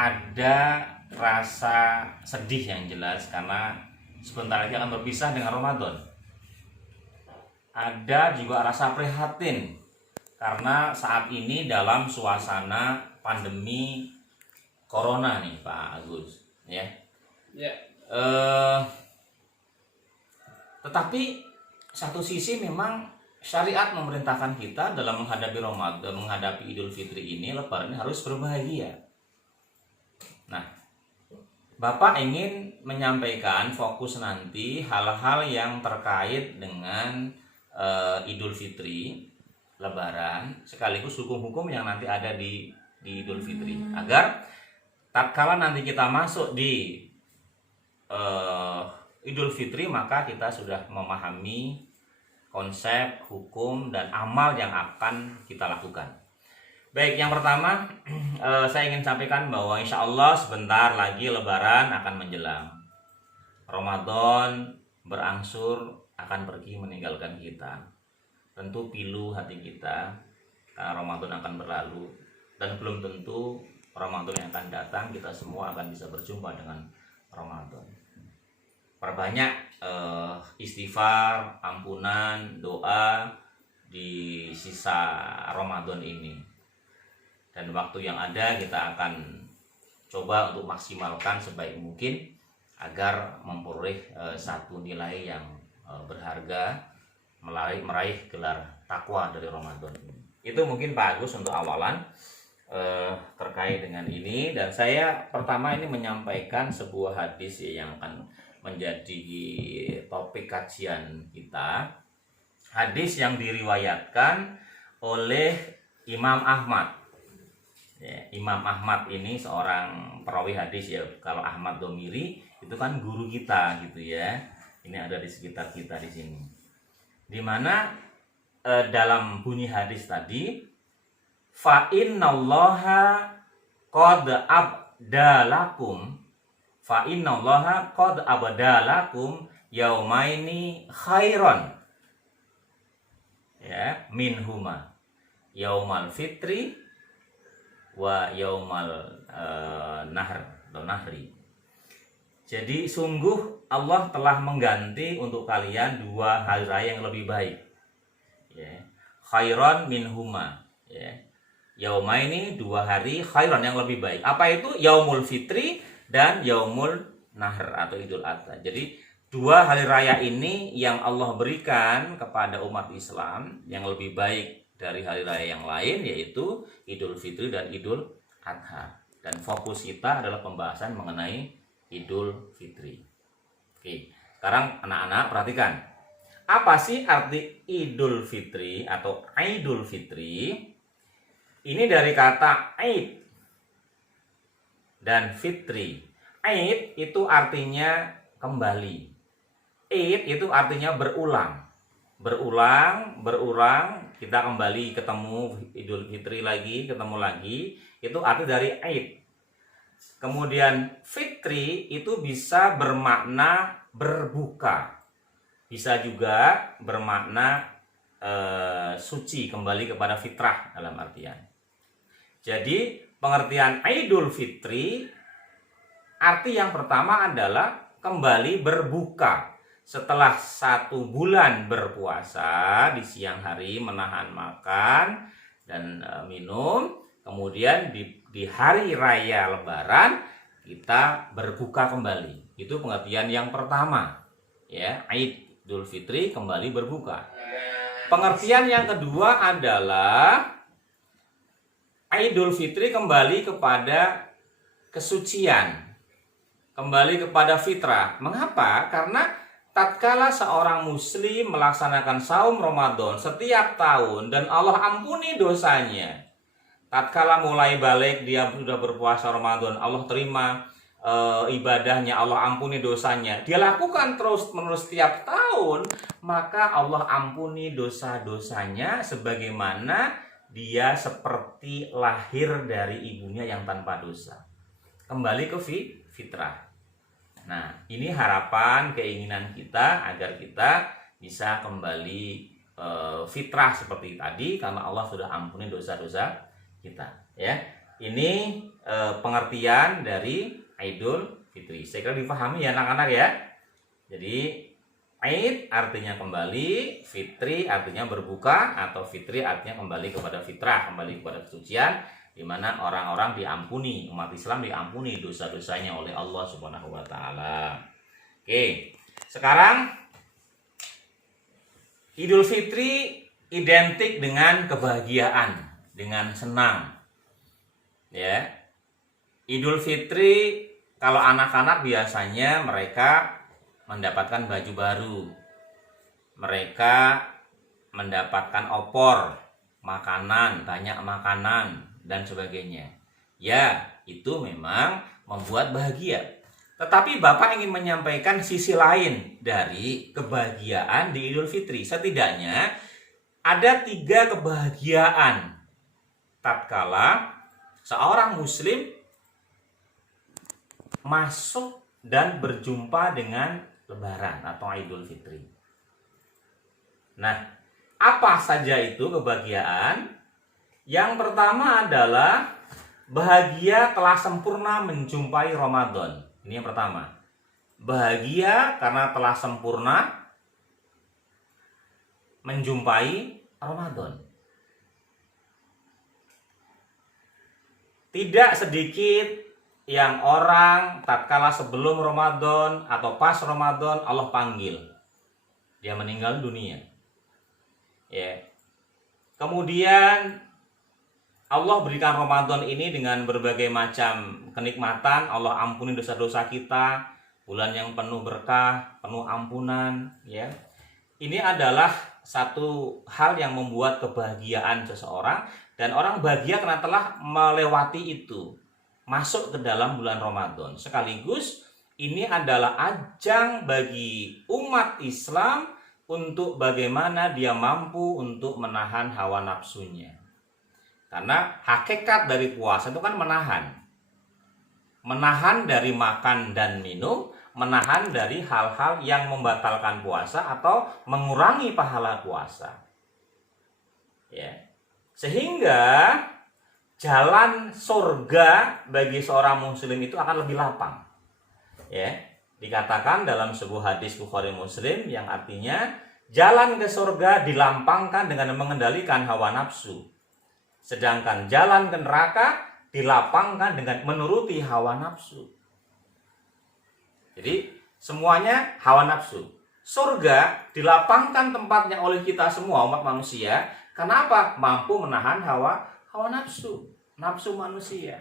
ada rasa sedih yang jelas karena sebentar lagi akan berpisah dengan Ramadan. Ada juga rasa prihatin karena saat ini dalam suasana pandemi corona nih Pak Agus, ya. Ya. Tetapi satu sisi memang syariat memerintahkan kita dalam menghadapi Ramadan, menghadapi Idul Fitri ini, Lebaran harus berbahagia. Nah, Bapak ingin menyampaikan fokus nanti hal-hal yang terkait dengan Idul Fitri, Lebaran, sekaligus hukum-hukum yang nanti ada di Idul Fitri, agar tatkala nanti kita masuk di Idul Fitri maka kita sudah memahami konsep, hukum, dan amal yang akan kita lakukan. Baik, yang pertama saya ingin sampaikan bahwa insya Allah sebentar lagi Lebaran akan menjelang. Ramadan berangsur akan pergi meninggalkan kita. Tentu pilu hati kita karena Ramadan akan berlalu, dan belum tentu Ramadan yang akan datang kita semua akan bisa berjumpa dengan Ramadan. Perbanyak istighfar, ampunan, doa di sisa Ramadan ini. Dan waktu yang ada kita akan coba untuk maksimalkan sebaik mungkin agar memperoleh satu nilai yang berharga, meraih gelar takwa dari Ramadan ini. Itu mungkin Pak Agus untuk awalan terkait dengan ini. Dan saya pertama ini menyampaikan sebuah hadis yang akan menjadi topik kajian kita. Hadis yang diriwayatkan oleh Imam Ahmad. Ya, Imam Ahmad ini seorang perawi hadis ya. Kalau Ahmad Domiri itu kan guru kita gitu ya. Ini ada di sekitar kita di sini. Dimana dalam bunyi hadis tadi, fa innallaha qad abdalakum yaumaini khairan, ya, minhuma yaumal fitri wa yaumal nahri. Jadi sungguh Allah telah mengganti untuk kalian dua hari raya yang lebih baik, ya. Khairan minhuma, ya. Yaumaini, dua hari khairan yang lebih baik. Apa itu? Yaumul fitri dan yaumul nahr atau Idul Adha. Jadi dua hari raya ini yang Allah berikan kepada umat Islam yang lebih baik dari hari raya yang lain, yaitu Idul Fitri dan Idul Adha. Dan fokus kita adalah pembahasan mengenai Idul Fitri. Oke, sekarang anak-anak perhatikan. Apa sih arti Idul Fitri atau Idul Fitri? Ini dari kata Aid dan Fitri. Aid itu artinya kembali. Aid itu artinya berulang. Berulang, kita kembali ketemu Idul Fitri lagi, ketemu lagi. Itu arti dari Aid. Kemudian Fitri itu bisa bermakna berbuka. Bisa juga bermakna suci, kembali kepada fitrah dalam artian. Jadi pengertian Idul Fitri, arti yang pertama adalah kembali berbuka. Setelah 1 bulan berpuasa, di siang hari menahan makan dan minum, kemudian di hari raya Lebaran kita berbuka kembali. Itu pengertian yang pertama, ya, Idul Fitri, kembali berbuka. Pengertian yang kedua adalah Idul Fitri kembali kepada kesucian, kembali kepada fitrah. Mengapa? Karena tatkala seorang muslim melaksanakan saum Ramadan setiap tahun dan Allah ampuni dosanya, tatkala mulai balik dia sudah berpuasa Ramadan, Allah terima ibadahnya, Allah ampuni dosanya, dia lakukan terus-menerus setiap tahun, maka Allah ampuni dosa-dosanya sebagaimana dia seperti lahir dari ibunya yang tanpa dosa. Kembali ke fitrah. Nah, ini harapan, keinginan kita agar kita bisa kembali fitrah seperti tadi karena Allah sudah ampuni dosa-dosa kita, ya. Ini pengertian dari Idul Fitri. Saya kira dipahami ya anak-anak ya. Jadi Aid artinya kembali, Fitri artinya berbuka, atau Fitri artinya kembali kepada fitrah, kembali kepada kesucian, di mana orang-orang diampuni, umat Islam diampuni dosa-dosanya oleh Allah Subhanahu wa taala. Oke. Sekarang Idul Fitri identik dengan kebahagiaan, dengan senang. Ya. Idul Fitri kalau anak-anak biasanya mereka mendapatkan baju baru. Mereka mendapatkan opor, makanan, banyak makanan dan sebagainya. Ya, itu memang membuat bahagia. Tetapi Bapak ingin menyampaikan sisi lain dari kebahagiaan di Idul Fitri. Setidaknya ada 3 kebahagiaan tatkala seorang muslim masuk dan berjumpa dengan Lebaran atau Idul Fitri. Nah, apa saja itu kebahagiaan? Yang pertama adalah bahagia telah sempurna menjumpai Ramadan. Ini yang pertama. Bahagia karena telah sempurna menjumpai Ramadan. Tidak sedikit yang orang tatkala sebelum Ramadan atau pas Ramadan Allah panggil, dia meninggal dunia. Ya. Kemudian Allah berikan Ramadan ini dengan berbagai macam kenikmatan. Allah ampuni dosa-dosa kita, bulan yang penuh berkah, penuh ampunan. Ya. Ini adalah satu hal yang membuat kebahagiaan seseorang, dan orang bahagia karena telah melewati itu, masuk ke dalam bulan Ramadan. Sekaligus ini adalah ajang bagi umat Islam untuk bagaimana dia mampu untuk menahan hawa nafsunya. Karena hakikat dari puasa itu kan menahan. Menahan dari makan dan minum, menahan dari hal-hal yang membatalkan puasa atau mengurangi pahala puasa. Ya. Sehingga jalan surga bagi seorang muslim itu akan lebih lapang. Ya, dikatakan dalam sebuah hadis Bukhari Muslim yang artinya jalan ke surga dilampangkan dengan mengendalikan hawa nafsu. Sedangkan jalan ke neraka dilapangkan dengan menuruti hawa nafsu. Jadi semuanya hawa nafsu. Surga dilapangkan tempatnya oleh kita semua umat manusia. Kenapa? Mampu menahan hawa nafsu, nafsu manusia,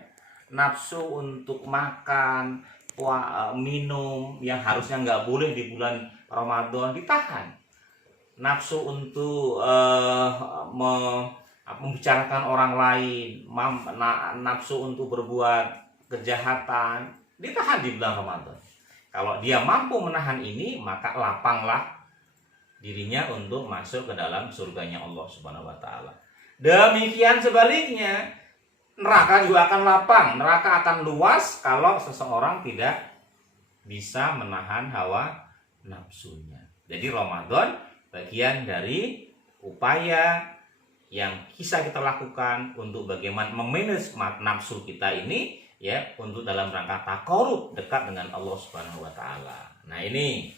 nafsu untuk makan, minum yang harusnya nggak boleh di bulan Ramadan ditahan, nafsu untuk membicarakan orang lain, nafsu untuk berbuat kejahatan ditahan di bulan Ramadan. Kalau dia mampu menahan ini, maka lapanglah dirinya untuk masuk ke dalam surganya Allah Subhanahu wa taala. Demikian sebaliknya, neraka juga akan lapang, neraka akan luas kalau seseorang tidak bisa menahan hawa nafsunya. Jadi Ramadan bagian dari upaya yang bisa kita lakukan untuk bagaimana memanage nafsu kita ini, ya, untuk dalam rangka taqarrub, dekat dengan Allah Subhanahu wa taala. Nah, ini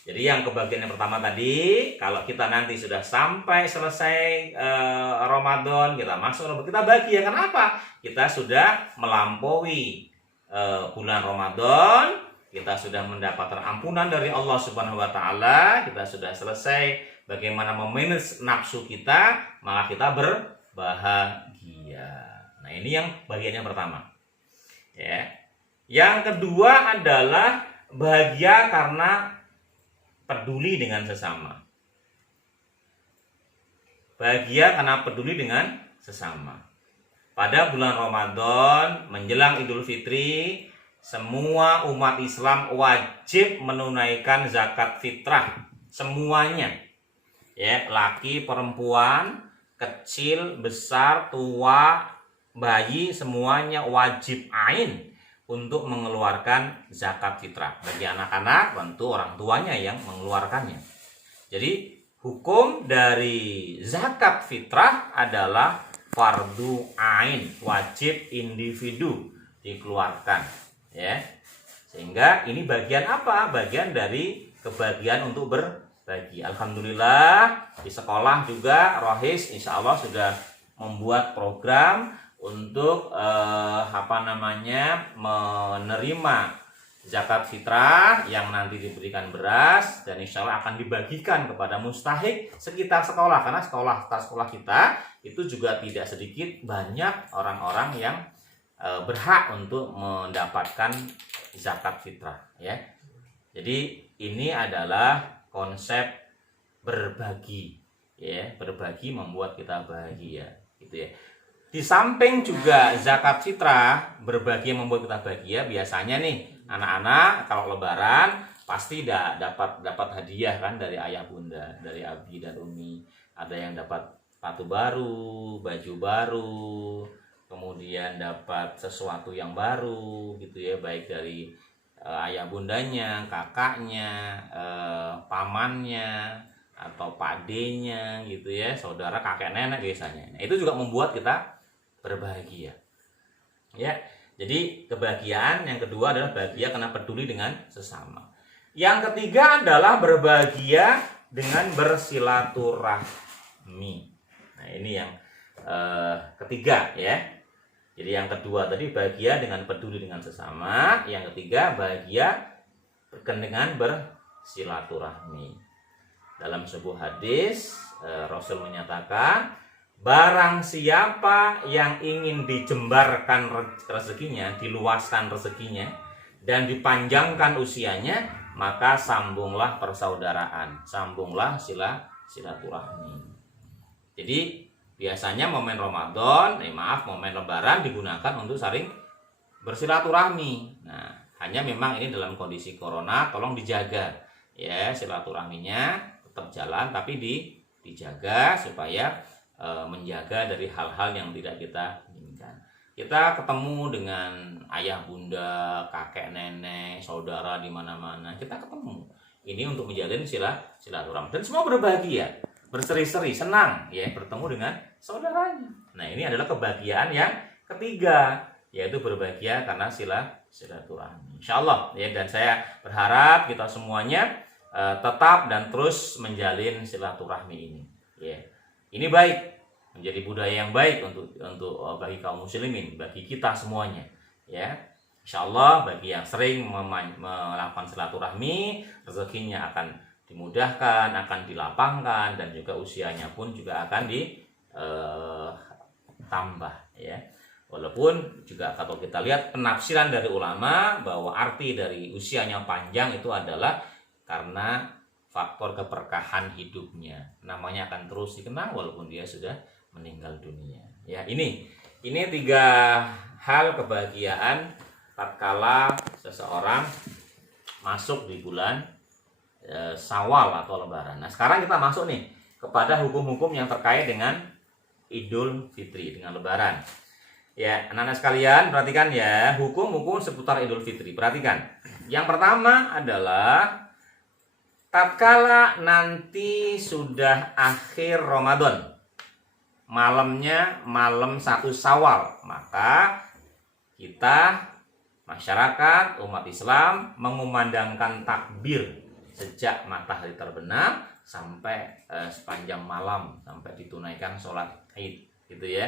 jadi yang kebagian yang pertama tadi, kalau kita nanti sudah sampai selesai Ramadan, kita masuk Ramadan, kita bahagia. Kenapa? Kita sudah melampaui bulan Ramadan, kita sudah mendapatkan ampunan dari Allah Subhanahu wa taala, kita sudah selesai bagaimana memanage nafsu kita, maka kita berbahagia. Nah, ini yang bagian yang pertama. Ya. Yang kedua adalah bahagia karena peduli dengan sesama. Bahagia karena peduli dengan sesama. Pada bulan Ramadan menjelang Idul Fitri, semua umat Islam wajib menunaikan zakat fitrah, semuanya. Ya, laki, perempuan, kecil, besar, tua, bayi, semuanya wajib ain untuk mengeluarkan zakat fitrah. Bagi anak-anak tentu orang tuanya yang mengeluarkannya. Jadi hukum dari zakat fitrah adalah fardu ain, wajib individu. dikeluarkan, ya. Sehingga ini bagian apa? Bagian dari kebahagiaan untuk berbagi. Alhamdulillah di sekolah juga Rohis insya Allah sudah membuat program untuk menerima zakat fitrah yang nanti diberikan beras dan insya Allah akan dibagikan kepada mustahik sekitar sekolah, karena sekolah kita itu juga tidak sedikit banyak orang-orang yang berhak untuk mendapatkan zakat fitrah, ya. Jadi ini adalah konsep berbagi, ya. Berbagi membuat kita bahagia, gitu ya. Di samping juga zakat fitrah, berbagi yang membuat kita bahagia, biasanya nih anak-anak kalau lebaran pasti dapat hadiah kan dari ayah bunda, dari abi dan umi. Ada yang dapat sepatu baru, baju baru, kemudian dapat sesuatu yang baru gitu ya, baik dari ayah bundanya, kakaknya, pamannya atau pakdenya gitu ya, saudara, kakek, nenek biasanya. Nah, itu juga membuat kita berbahagia. Ya. Jadi kebahagiaan yang kedua adalah bahagia karena peduli dengan sesama. Yang ketiga adalah berbahagia dengan bersilaturahmi. Nah, ini yang ketiga ya. Jadi yang kedua tadi bahagia dengan peduli dengan sesama, yang ketiga bahagia dengan bersilaturahmi. Dalam sebuah hadis Rasul menyatakan, barang siapa yang ingin dijembarkan rezekinya, diluaskan rezekinya, dan dipanjangkan usianya, maka sambunglah persaudaraan, sambunglah silaturahmi. Jadi biasanya momen Ramadan, momen Lebaran digunakan untuk saling bersilaturahmi. Nah, hanya memang ini dalam kondisi corona, tolong dijaga ya, silaturahminya tetap jalan, tapi dijaga supaya menjaga dari hal-hal yang tidak kita inginkan. Kita ketemu dengan ayah bunda, kakek nenek, saudara di mana-mana, kita ketemu. Ini untuk menjalin silaturahmi dan semua berbahagia, berseri-seri, senang ya bertemu dengan saudaranya. Nah, ini adalah kebahagiaan yang ketiga, yaitu berbahagia karena silaturahmi. Insyaallah ya, dan saya berharap kita semuanya tetap dan terus menjalin silaturahmi ini ya. Ini baik, menjadi budaya yang baik untuk bagi kaum muslimin, bagi kita semuanya ya. Insyaallah bagi yang sering melakukan silaturahmi, rezekinya akan dimudahkan, akan dilapangkan, dan juga usianya pun juga akan ditambah ya. Walaupun juga kalau kita lihat penafsiran dari ulama bahwa arti dari usianya panjang itu adalah karena faktor keberkahan hidupnya, namanya akan terus dikenang walaupun dia sudah meninggal dunia ya. Ini 3 hal kebahagiaan tatkala seseorang masuk di bulan Syawal atau Lebaran. Nah, sekarang kita masuk nih kepada hukum-hukum yang terkait dengan Idul Fitri, dengan Lebaran. Ya, anak-anak sekalian, perhatikan ya, hukum-hukum seputar Idul Fitri. Perhatikan. Yang pertama adalah tatkala nanti sudah akhir Ramadan, malamnya malam 1 Syawal, maka kita masyarakat umat Islam mengumandangkan takbir sejak matahari terbenam sampai sepanjang malam, sampai ditunaikan sholat Id gitu ya.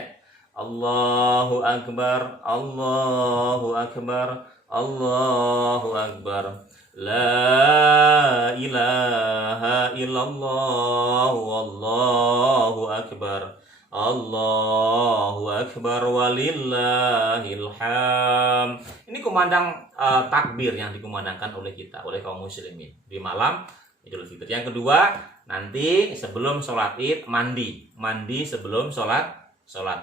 Allahu Akbar, Allahu Akbar, Allahu Akbar, la ilaha illallah, wallahu akbar, Allahu akbar, walillahil hamd. Ini kumandang takbir yang dikumandangkan oleh kita, oleh kaum muslimin di malam Idul Fitri. Yang kedua, nanti sebelum sholat Id mandi sebelum sholat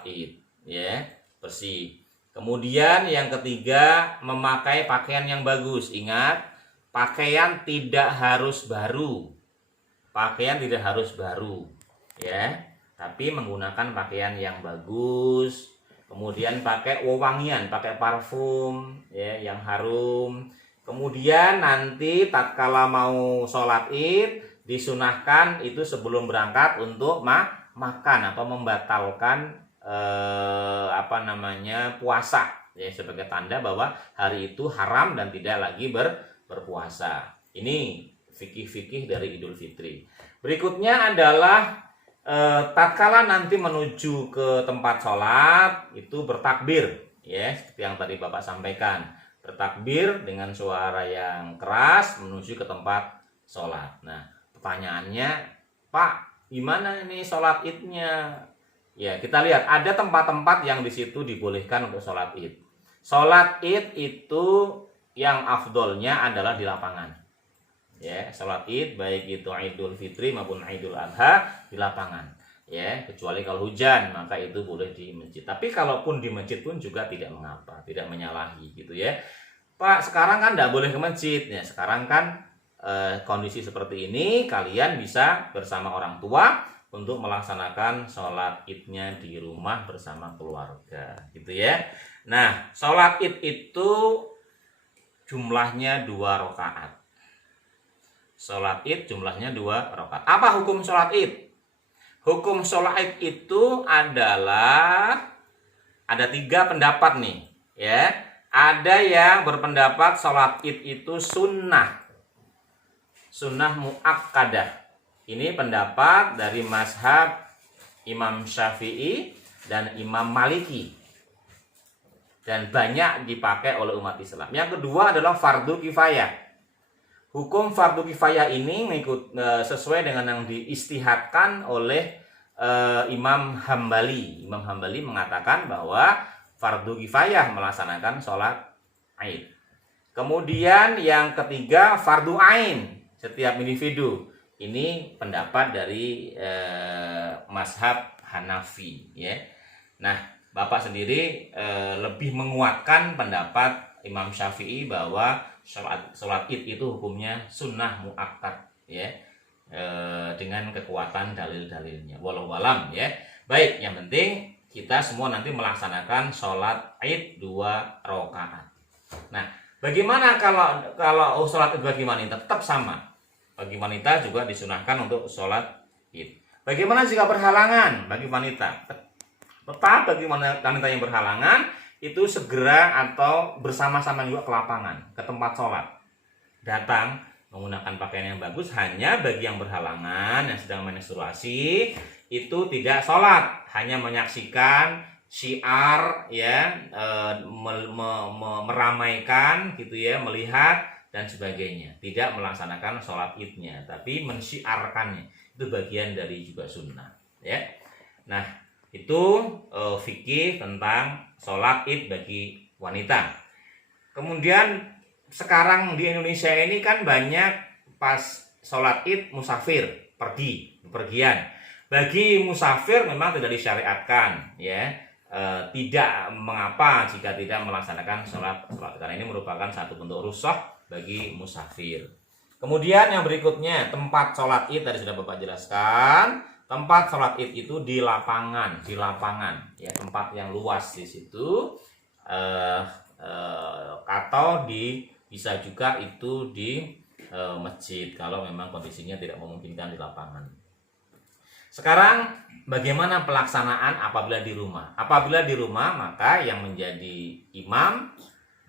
Id ya, bersih. Kemudian yang ketiga, memakai pakaian yang bagus. Ingat, pakaian tidak harus baru. Pakaian tidak harus baru ya, tapi menggunakan pakaian yang bagus. Kemudian pakai wewangian, pakai parfum ya yang harum. Kemudian nanti tatkala mau sholat Id disunahkan itu sebelum berangkat untuk makan atau membatalkan puasa ya, sebagai tanda bahwa hari itu haram dan tidak lagi berpuasa. Ini fikih-fikih dari Idul Fitri. Berikutnya adalah tatkala nanti menuju ke tempat sholat itu bertakbir, ya, seperti yang tadi Bapak sampaikan, bertakbir dengan suara yang keras menuju ke tempat sholat. Nah, pertanyaannya, Pak, gimana ini sholat idnya? Ya, kita lihat ada tempat-tempat yang di situ dibolehkan untuk sholat id. Sholat id itu yang afdolnya adalah di lapangan. Ya, sholat id baik itu Idul Fitri maupun Idul Adha di lapangan. Ya, kecuali kalau hujan maka itu boleh di masjid. Tapi kalaupun di masjid pun juga tidak mengapa, tidak menyalahi gitu ya. Pak, sekarang kan tidak boleh ke masjid. Ya, sekarang kan kondisi seperti ini kalian bisa bersama orang tua untuk melaksanakan sholat idnya di rumah bersama keluarga gitu ya. Nah, sholat id itu jumlahnya 2 rakaat. Sholat id jumlahnya 2 rakaat. Apa hukum sholat id? Hukum sholat id itu adalah ada 3 pendapat nih, ya. Ada yang berpendapat sholat id itu sunnah muakkadah. Ini pendapat dari mazhab Imam Syafi'i dan Imam Maliki, dan banyak dipakai oleh umat Islam. Yang kedua adalah fardu kifayah. Hukum fardu kifayah ini sesuai dengan yang diistihadkan oleh Imam Hambali. Imam Hambali mengatakan bahwa fardu kifayah melaksanakan sholat Id. Kemudian yang ketiga fardu ain, setiap individu. Ini pendapat dari mazhab Hanafi, ya. Nah, Bapak sendiri lebih menguatkan pendapat Imam Syafi'i bahwa sholat id itu hukumnya sunnah muakkad, ya, dengan kekuatan dalil-dalilnya. Wallahu alam, ya. Baik, yang penting kita semua nanti melaksanakan sholat id 2 rakaat. Nah, bagaimana kalau sholat id bagi wanita? Tetap sama. Bagi wanita juga disunahkan untuk sholat id. Bagaimana jika berhalangan bagi wanita? Tetap bagi wanita yang berhalangan itu segera atau bersama-sama juga ke lapangan, ke tempat sholat. Datang menggunakan pakaian yang bagus. Hanya bagi yang berhalangan, yang sedang menstruasi, itu tidak sholat, hanya menyaksikan syiar, ya, meramaikan gitu ya, melihat dan sebagainya. Tidak melaksanakan sholat idnya, tapi mensyiarkannya. Itu bagian dari juga sunnah, ya. Nah, itu fikih tentang sholat id bagi wanita. Kemudian sekarang di Indonesia ini kan banyak pas sholat id musafir, bepergian. Bagi musafir memang tidak disyariatkan, ya, tidak mengapa jika tidak melaksanakan sholat, karena ini merupakan satu bentuk rukhsah bagi musafir. Kemudian yang berikutnya, tempat sholat id tadi sudah Bapak jelaskan. Tempat sholat id itu di lapangan, ya, tempat yang luas di situ, atau bisa juga itu di masjid kalau memang kondisinya tidak memungkinkan di lapangan. Sekarang bagaimana pelaksanaan apabila di rumah? Apabila di rumah maka yang menjadi imam,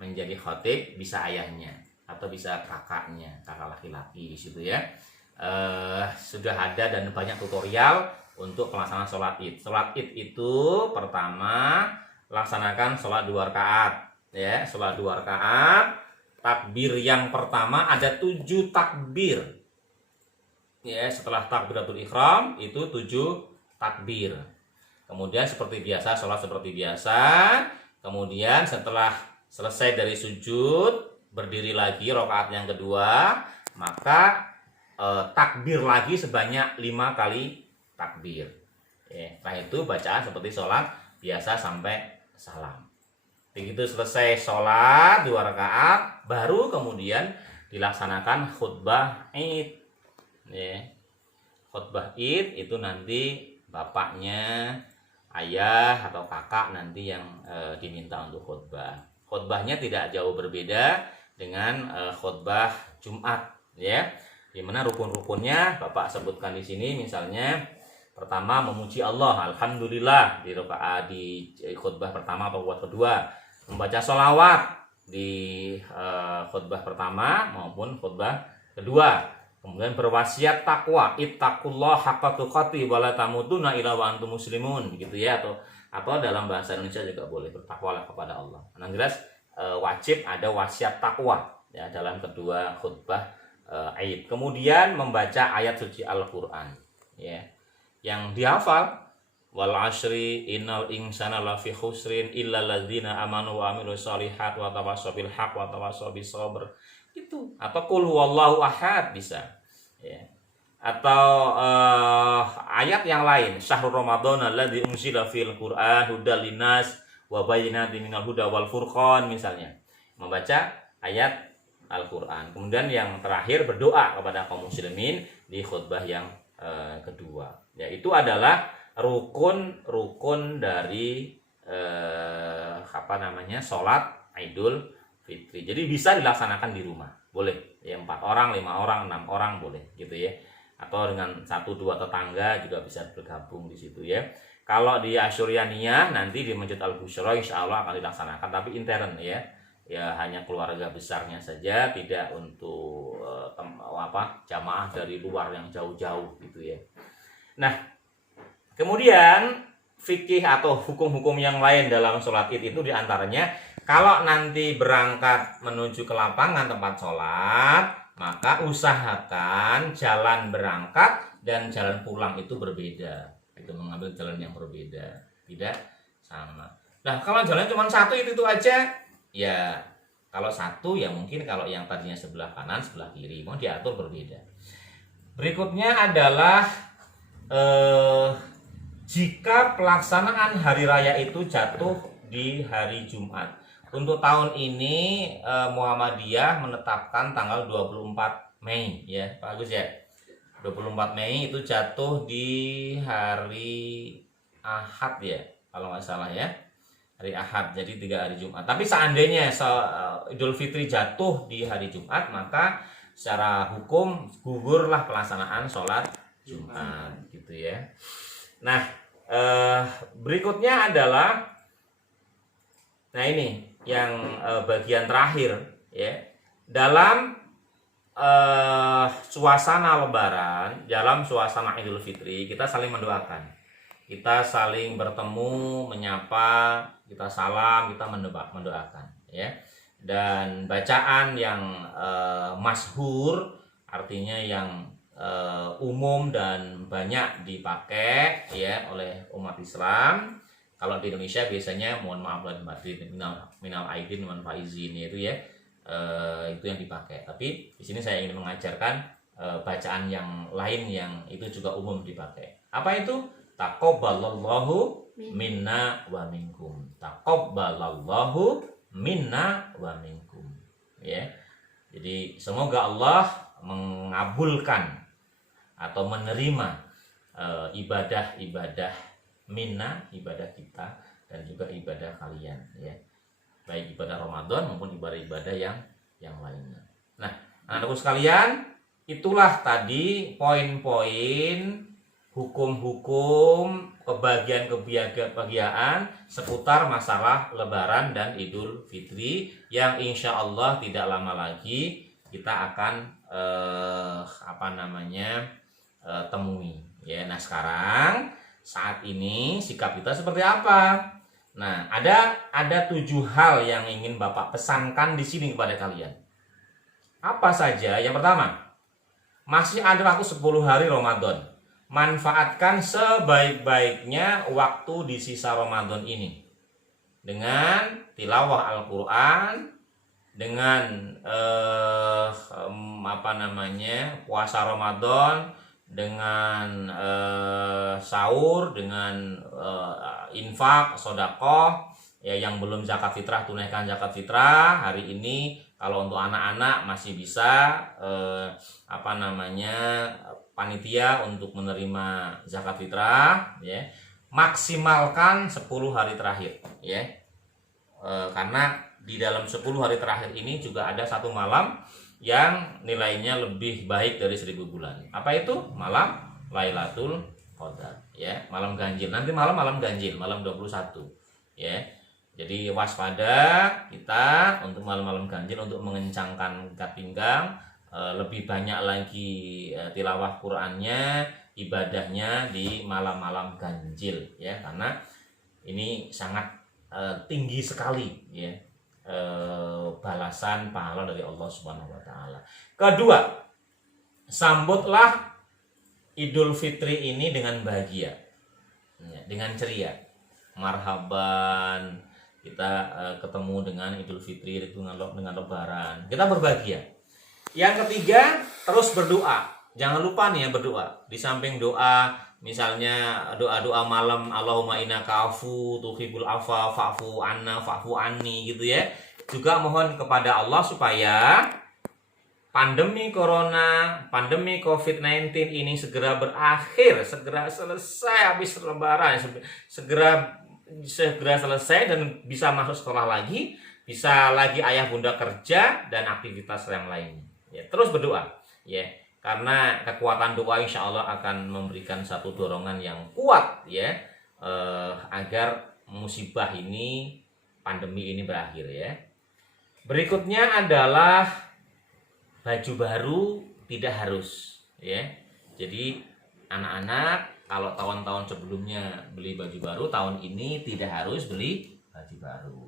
menjadi khatib bisa ayahnya atau bisa kakaknya, kakak laki-laki di situ ya. Sudah ada dan banyak tutorial untuk pelaksanaan sholat id. Sholat id itu pertama laksanakan sholat 2 rakaat, ya, sholat 2 rakaat. Takbir yang pertama ada 7 takbir, ya. Setelah takbiratul ihram itu 7 takbir. Kemudian seperti biasa, sholat seperti biasa. Kemudian setelah selesai dari sujud, berdiri lagi rakaat yang kedua, maka takbir lagi sebanyak 5 kali takbir. Ya, setelah itu bacaan seperti sholat biasa sampai salam. Begitu selesai sholat 2 rakaat, baru kemudian dilaksanakan khutbah id. Ya, khutbah id itu nanti bapaknya, ayah atau kakak nanti yang diminta untuk khutbah. Khutbahnya tidak jauh berbeda dengan khutbah Jumat, ya. Di mana rukun-rukunnya Bapak sebutkan di sini, misalnya pertama memuji Allah, alhamdulillah di khutbah pertama atau khutbah kedua. membaca sholawat di khutbah pertama maupun khutbah kedua. Kemudian berwasiat takwa, ittaqullah haqqa tuqatih wa la tamutunna illa wa antum muslimun, gitu ya, atau dalam bahasa Indonesia juga boleh, bertakwalah kepada Allah. Nah, jelas wajib ada wasiat takwa ya dalam kedua khutbah Aid. Kemudian membaca ayat suci Al-Qur'an ya yang dihafal. Wal asri innal insana lafi khusrin illa ladzina amanu wa amilus solihat wa tawassaw bil haqq wa tawassaw bis sabr. Itu atau qul huwallahu ahad bisa ya. Atau ayat yang lain, syahrul ramadhan alladzi unzila fil qur'an hudal linnas wa bayyinatin minal huda wal furqan misalnya. Membaca ayat Al-Qur'an. Kemudian yang terakhir berdoa kepada kaum muslimin di khutbah yang kedua. Ya, itu adalah rukun dari sholat Idul Fitri. Jadi bisa dilaksanakan di rumah, boleh ya, 4 orang, 5 orang, 6 orang boleh gitu ya, atau dengan 1-2 tetangga juga bisa bergabung di situ ya. Kalau di Asyurianiyah nanti di Masjid Al-Busyra insya Allah akan dilaksanakan, tapi intern ya, hanya keluarga besarnya saja, tidak untuk jamaah dari luar yang jauh-jauh gitu ya. Nah, kemudian fikih atau hukum-hukum yang lain dalam sholat id itu diantaranya, kalau nanti berangkat menuju ke lapangan tempat sholat, maka usahakan jalan berangkat dan jalan pulang itu berbeda. Itu mengambil jalan yang berbeda, tidak sama. Nah, kalau jalan cuma satu itu aja, ya kalau satu ya mungkin, kalau yang tadinya sebelah kanan, sebelah kiri, mau diatur berbeda. Berikutnya adalah jika pelaksanaan hari raya itu jatuh di hari Jumat. Untuk tahun ini Muhammadiyah menetapkan tanggal 24 Mei ya, bagus ya. 24 Mei itu jatuh di hari Ahad ya, kalau nggak salah ya. Hari Ahad, jadi 3 hari Jumat. Tapi seandainya Idul Fitri jatuh di hari Jumat, maka secara hukum gugurlah pelaksanaan sholat Jumat gitu ya. Nah, berikutnya adalah, nah ini yang bagian terakhir ya, dalam suasana Lebaran, dalam suasana Idul Fitri, kita saling mendoakan, kita saling bertemu, menyapa, kita salam, kita mendoakan ya. Dan bacaan yang masyhur, artinya yang umum dan banyak dipakai ya oleh umat Islam. Kalau di Indonesia biasanya mohon maaf lahir batin, minal aidin wal faizin, itu ya, itu yang dipakai. Tapi di sini saya ingin mengajarkan bacaan yang lain yang itu juga umum dipakai. Apa itu? Taqabbalallahu minna wa minkum. Taqabbalallahu minna wa minkum ya. Jadi semoga Allah mengabulkan atau menerima ibadah-ibadah minna, ibadah kita, dan juga ibadah kalian ya, baik ibadah Ramadan maupun ibadah-ibadah yang lainnya. Nah, anak-anakku sekalian, itulah tadi poin-poin hukum-hukum kebahagiaan seputar masalah Lebaran dan Idul Fitri yang insya Allah tidak lama lagi kita akan temui ya. Nah, sekarang saat ini sikap kita seperti apa? Nah, ada 7 hal yang ingin Bapak pesankan di sini kepada kalian. Apa saja? Yang pertama, masih ada waktu 10 hari Ramadan. Manfaatkan sebaik-baiknya waktu di sisa Ramadan ini dengan tilawah Al-Qur'an, dengan puasa Ramadan, dengan sahur, dengan infak, sedekah ya. Yang belum zakat fitrah, tunaikan zakat fitrah hari ini. Kalau untuk anak-anak masih bisa panitia untuk menerima zakat fitrah ya. Maksimalkan 10 hari terakhir ya. Karena di dalam 10 hari terakhir ini juga ada 1 malam yang nilainya lebih baik dari 1000 bulan. Apa itu? Malam Lailatul Qadar ya, malam ganjil. Nanti malam ganjil, malam 21 ya. Jadi waspada kita untuk malam-malam ganjil untuk mengencangkan ikat pinggang, lebih banyak lagi tilawah Qur'annya, ibadahnya di malam-malam ganjil ya, karena ini sangat tinggi sekali ya balasan pahala dari Allah Subhanahu wa taala. Kedua, sambutlah Idul Fitri ini dengan bahagia. Ya, dengan ceria. Marhaban, kita ketemu dengan Idul Fitri dengan Lebaran. Kita berbahagia. Yang ketiga, terus berdoa. Jangan lupa nih ya berdoa. Di samping doa, misalnya doa-doa malam, Allahumma innaka afu tuhibbul afwa fa'fu anna fa'fu anni gitu ya. Juga mohon kepada Allah supaya pandemi corona, pandemi COVID-19 ini segera berakhir, segera selesai habis Lebaran, segera selesai dan bisa masuk sekolah lagi, bisa lagi ayah bunda kerja dan aktivitas yang lainnya. Ya, terus berdoa, ya, karena kekuatan doa insya Allah akan memberikan satu dorongan yang kuat, ya, agar musibah ini, pandemi ini berakhir, ya. Berikutnya adalah baju baru tidak harus, ya. Jadi anak-anak kalau tahun-tahun sebelumnya beli baju baru, tahun ini tidak harus beli baju baru.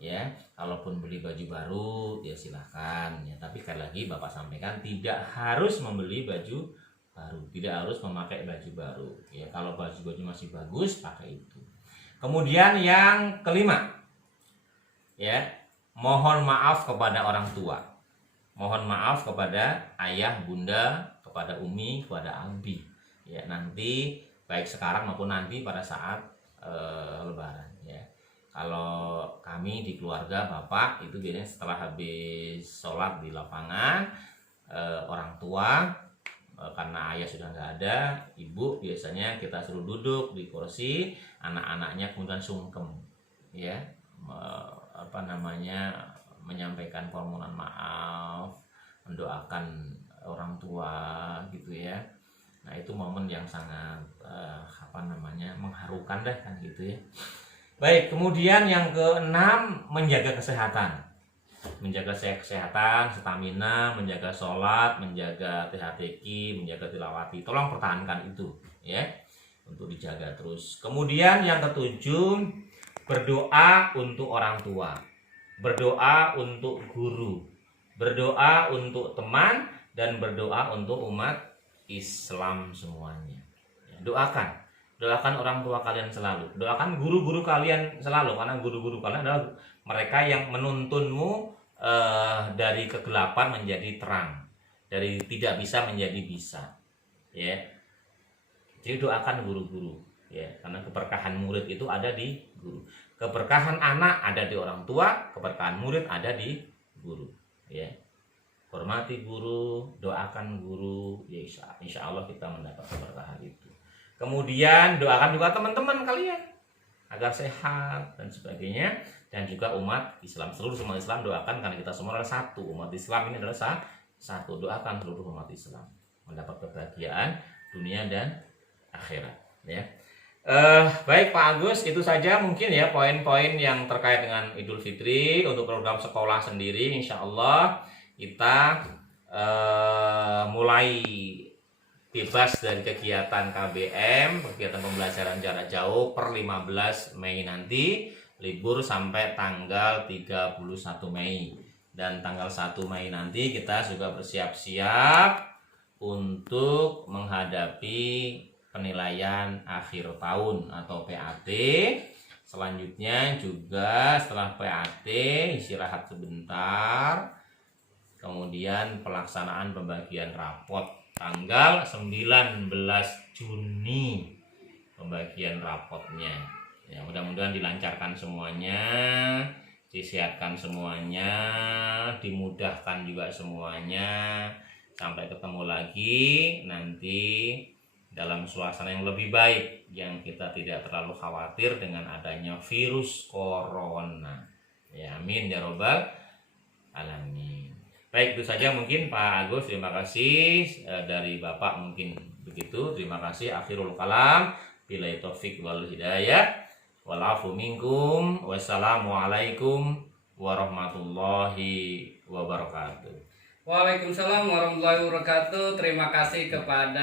Ya, kalaupun beli baju baru ya silahkan ya. Tapi sekali lagi Bapak sampaikan tidak harus membeli baju baru, tidak harus memakai baju baru. Ya, kalau baju-baju masih bagus pakai itu. Kemudian yang kelima, ya, mohon maaf kepada orang tua. Mohon maaf kepada ayah, bunda, kepada umi, kepada abi. Ya, nanti baik sekarang maupun nanti pada saat Lebaran ya. Kalau kami di keluarga Bapak itu biasanya setelah habis sholat di lapangan, orang tua karena ayah sudah nggak ada, ibu biasanya kita suruh duduk di kursi, anak-anaknya kemudian sungkem ya, menyampaikan permohonan maaf, mendoakan orang tua gitu ya. Nah, itu momen yang sangat mengharukan deh kan gitu ya. Baik, kemudian yang keenam, menjaga kesehatan. Menjaga kesehatan, stamina, menjaga sholat, menjaga THTQ, menjaga tilawati. Tolong pertahankan itu ya, untuk dijaga terus. Kemudian yang ketujuh, berdoa untuk orang tua, berdoa untuk guru, berdoa untuk teman, dan berdoa untuk umat Islam semuanya. Doakan orang tua kalian selalu, doakan guru-guru kalian selalu, karena guru-guru kalian adalah mereka yang menuntunmu dari kegelapan menjadi terang, dari tidak bisa menjadi bisa, ya. Jadi doakan guru-guru, ya, karena keberkahan murid itu ada di guru, keberkahan anak ada di orang tua, keberkahan murid ada di guru, ya. Hormati guru, doakan guru, ya insya Allah kita mendapat keberkahan itu. Kemudian doakan juga teman-teman kalian agar sehat dan sebagainya, dan juga umat Islam, seluruh umat Islam doakan, karena kita semua adalah satu, umat Islam ini adalah satu. Doakan seluruh umat Islam mendapat kebahagiaan dunia dan akhirat, ya. Baik Pak Agus, itu saja mungkin ya poin-poin yang terkait dengan Idul Fitri. Untuk program sekolah sendiri insya Allah kita mulai bebas dari kegiatan KBM, kegiatan pembelajaran jarak jauh per 15 Mei nanti, libur sampai tanggal 31 Mei. Dan tanggal 1 Mei nanti kita juga bersiap-siap untuk menghadapi penilaian akhir tahun atau PAT. Selanjutnya juga setelah PAT istirahat sebentar. Kemudian pelaksanaan pembagian rapot tanggal 19 Juni, pembagian rapotnya. Ya, mudah-mudahan dilancarkan semuanya, disehatkan semuanya, dimudahkan juga semuanya. Sampai ketemu lagi nanti dalam suasana yang lebih baik, yang kita tidak terlalu khawatir dengan adanya virus corona. Ya, amin ya robbal alamin. Baik, itu saja mungkin Pak Agus. Terima kasih dari Bapak mungkin begitu. Terima kasih. Akhirul kalam. Billahi taufik wal hidayah. wal afu minkum. Wassalamualaikum warahmatullahi wabarakatuh. Waalaikumsalam warahmatullahi wabarakatuh. Terima kasih kepada